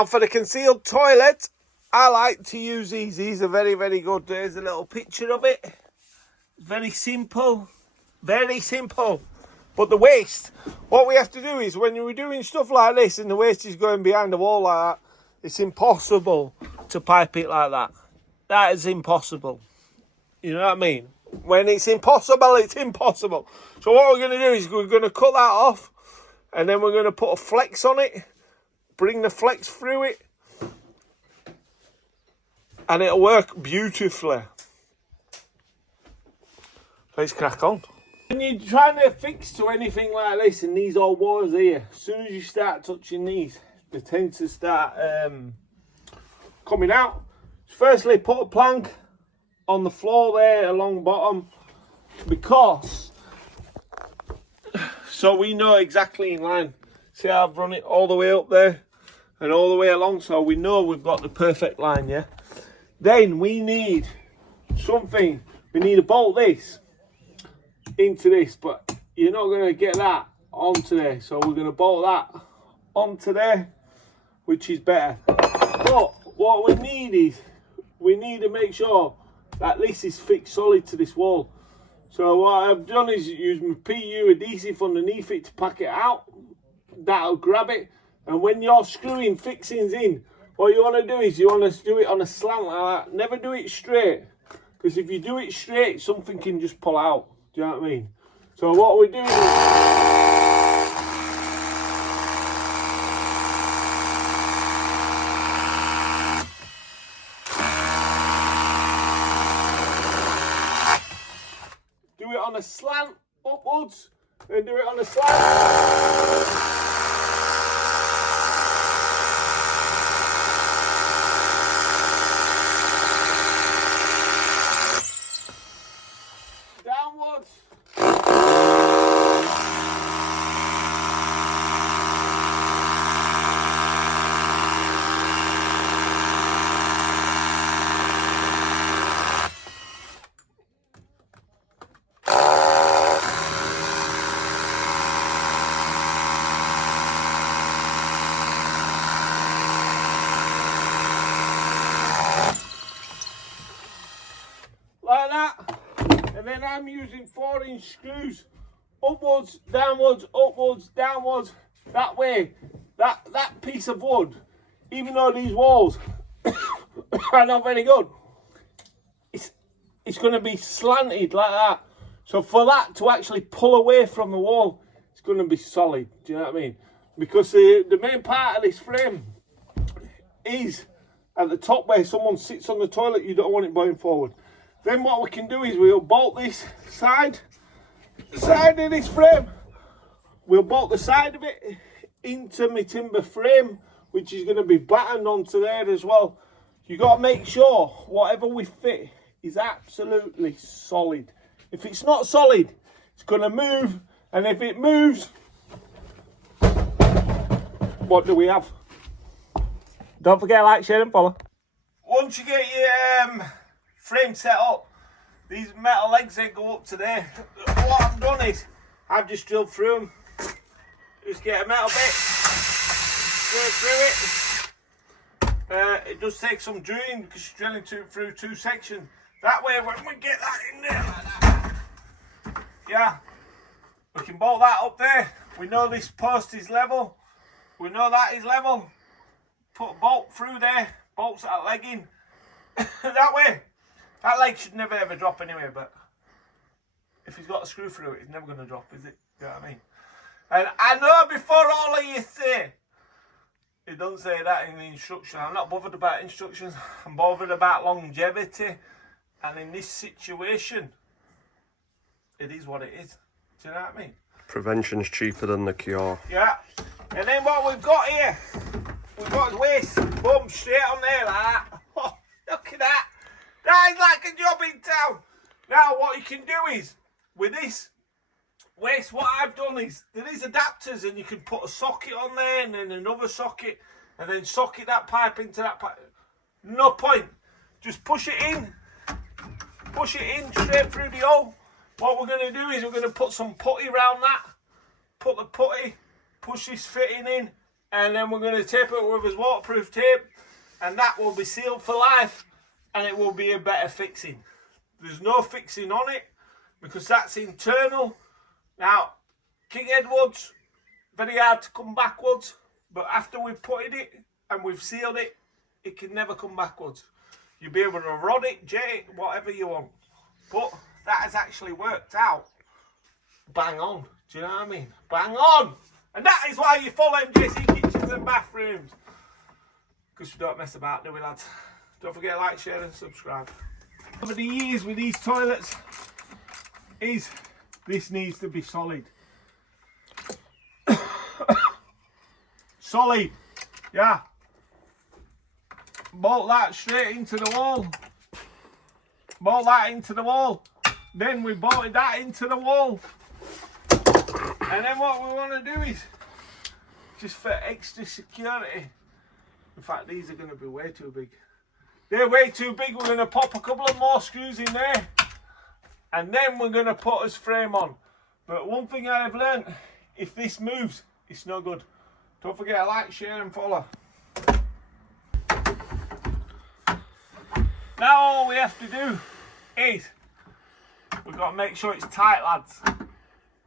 And for the concealed toilet, I like to use these. These are very, very good. There's a little picture of it. Very simple. Very simple. But the waste, what we have to do is when we're doing stuff like this and the waste is going behind the wall like that, it's impossible to pipe it like that. That is impossible. You know what I mean? When it's impossible, it's impossible. So what we're going to do is we're going to cut that off and then we're going to put a flex on it, bring the flex through it, and it'll work beautifully. Let's crack on. When you're trying to fix to anything like this and these old walls here, as soon as you start touching these, they tend to start coming out. Firstly, put a plank on the floor there along bottom, because so we know exactly in line. See how I've run it all the way up there and all the way along, so we know we've got the perfect line, yeah? Then we need something, we need to bolt this into this, but you're not going to get that onto there, so we're going to bolt that onto there, which is better. But what we need is, we need to make sure that this is fixed solid to this wall. So what I've done is use my PU adhesive underneath it to pack it out. That'll grab it, and when you're screwing fixings in, what you want to do is you want to do it on a slant like that. Never do it straight, because if you do it straight, something can just pull out. Do you know what I mean? So what we're doing is, do it on a slant upwards, and do it on a slant. Like that, and then I'm using 4-inch screws, upwards, downwards, that way, that piece of wood, even though these walls are not very good, it's going to be slanted like that. So for that to actually pull away from the wall, it's going to be solid. Do you know what I mean? Because the main part of this frame is at the top where someone sits on the toilet. You don't want it going forward. Then what we can do is we'll bolt this side of this frame. We'll bolt the side of it into my timber frame, which is going to be battened onto there as well. You got to make sure whatever we fit is absolutely solid. If it's not solid, it's going to move, and if it moves, what do we have? Don't forget to like, share and follow. Once you get your frame set up, these metal legs then go up to there. What I've done is I've just drilled through them. Just get a metal bit, drill through it. It does take some drilling because you're drilling through two sections. That way, when we get that in there like that, yeah, we can bolt that up there. We know this post is level. We know that is level. Put a bolt through there, bolts that leg in. That way, that leg should never ever drop anyway, but if he's got a screw through it, it's never going to drop, is it? You know what I mean? And I know before all of you say, it doesn't say that in the instruction. I'm not bothered about instructions. I'm bothered about longevity. And in this situation, it is what it is. Do you know what I mean? Prevention's cheaper than the cure. Yeah. And then what we've got here, we've got his waist, boom, straight on there like that. Oh, look at that. That is like a job in town. Now what you can do is, with this waist, what I've done is, there is adapters and you can put a socket on there and then another socket and then socket that pipe into that pipe. No point. Just push it in straight through the hole. What we're going to do is we're going to put some putty around that. Put the putty, push this fitting in, and then we're going to tape it with his waterproof tape, and that will be sealed for life, and it will be a better fixing. There's no fixing on it because that's internal. Now, King Edward's very hard to come backwards, but after we've put it and we've sealed it, it can never come backwards. You'll be able to rod it, jet it, whatever you want. But that has actually worked out bang on. Do you know what I mean? Bang on! And that is why you follow MJC Kitchens and Bathrooms. Because we don't mess about, do we, lads? Don't forget to like, share and subscribe. Over the years with these toilets is this needs to be solid. Solid. Yeah. Bolt that straight into the wall. Bolt that into the wall. Then we bolted that into the wall. And then what we want to do is, just for extra security, in fact these are going to be way too big. They're way too big. We're going to pop a couple of more screws in there. And then we're going to put his frame on. But one thing I have learnt, if this moves, it's no good. Don't forget to like, share and follow. Now all we have to do is, we've got to make sure it's tight, lads.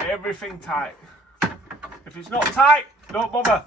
Everything tight. If it's not tight, don't bother.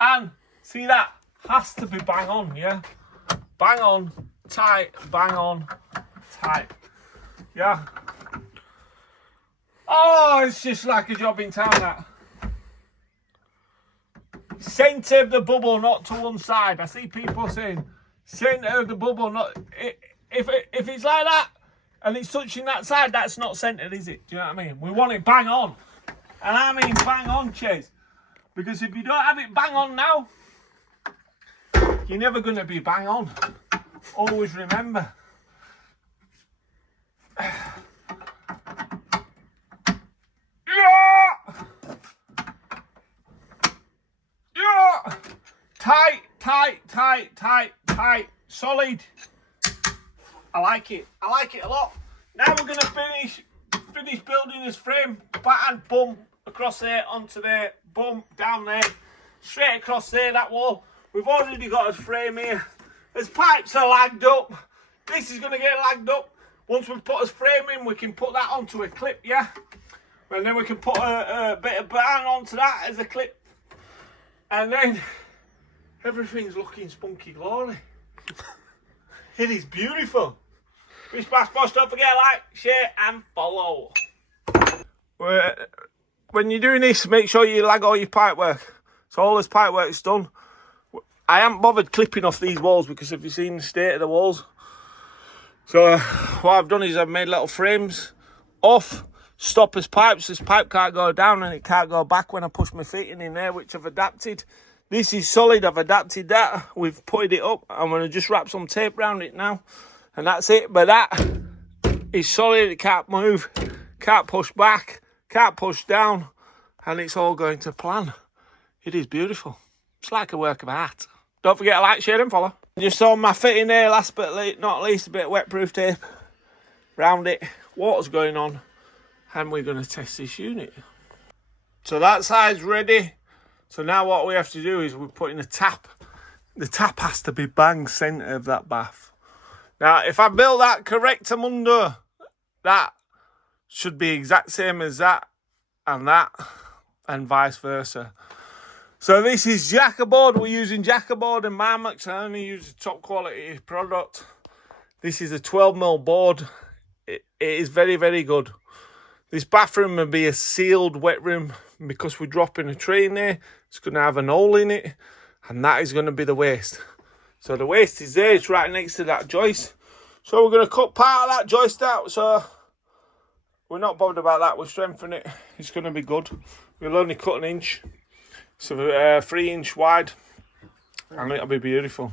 And see, that has to be bang on, yeah? Bang on, tight, bang on, tight. Yeah? Oh, it's just like a job in town, that. Centre of the bubble, not to one side. I see people saying centre of the bubble, not... If it's like that and it's touching that side, that's not centred, is it? Do you know what I mean? We want it bang on. And I mean bang on, Chase. Because if you don't have it bang on now, you're never going to be bang on. Always remember. Yeah! Yeah! Tight, tight, tight, tight, tight. Solid. I like it. I like it a lot. Now we're going to finish building this frame. Batten, boom, across there, onto there, boom, down there, straight across there, that wall. We've already got his frame here. His pipes are lagged up. This is going to get lagged up. Once we put his frame in, we can put that onto a clip, yeah? And then we can put a bit of bang onto that as a clip. And then everything's looking spunky glory. It is beautiful. Rich Bass Boss, don't forget to like, share and follow. When you're doing this, make sure you lag all your pipe work. So all this pipe work's done. I haven't bothered clipping off these walls because have you seen the state of the walls? So what I've done is I've made little frames off, stop his pipes. This pipe can't go down and it can't go back when I push my feet in there, which I've adapted. This is solid, I've adapted that. We've put it up. I'm going to just wrap some tape around it now. And that's it. But that is solid, it can't move, can't push back, can't push down. And it's all going to plan. It is beautiful. It's like a work of art. Don't forget to like, share and follow. Just on my fitting there, last but not least, a bit of wetproof tape round it. Water's going on. And we're going to test this unit. So that side's ready. So now what we have to do is we're putting a tap. The tap has to be bang centre of that bath. Now, if I build that correctamundo, that should be exact same as that and vice versa. So this is Jackaboard. We're using Jackaboard and Marmax. I only use a top quality product. This is a 12mm board. It is very, very good. This bathroom will be a sealed wet room because we're dropping a tray in there. It's going to have an hole in it, and that is going to be the waste. So the waste is there. It's right next to that joist. So we're going to cut part of that joist out. So we're not bothered about that. We'll strengthen it. It's going to be good. We'll only cut an inch. So 3-inch wide, and it'll be beautiful.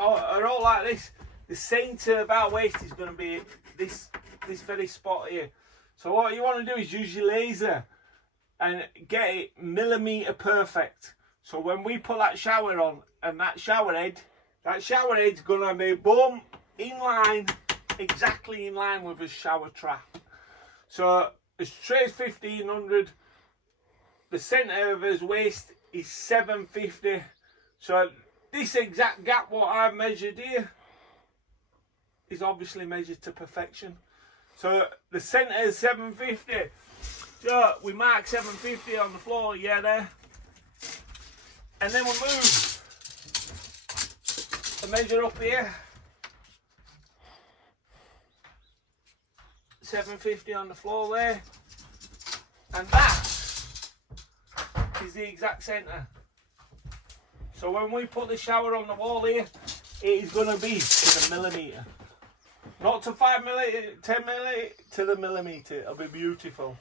Oh, a roll like this, the centre of our waste is going to be this very spot here. So what you want to do is use your laser and get it millimetre perfect. So when we put that shower on and that shower head's going to be boom, in line, exactly in line with a shower trap. So his tray is 1500. The centre of his waist is 750. So this exact gap what I've measured here is obviously measured to perfection. So the centre is 750. So we mark 750 on the floor, yeah, there. And then we move the measure up here. 750 on the floor there. And that is the exact centre. So when we put the shower on the wall here, it is going to be to the millimetre. Not to 5 millimetre, 10 millimetre, to the millimetre. It'll be beautiful.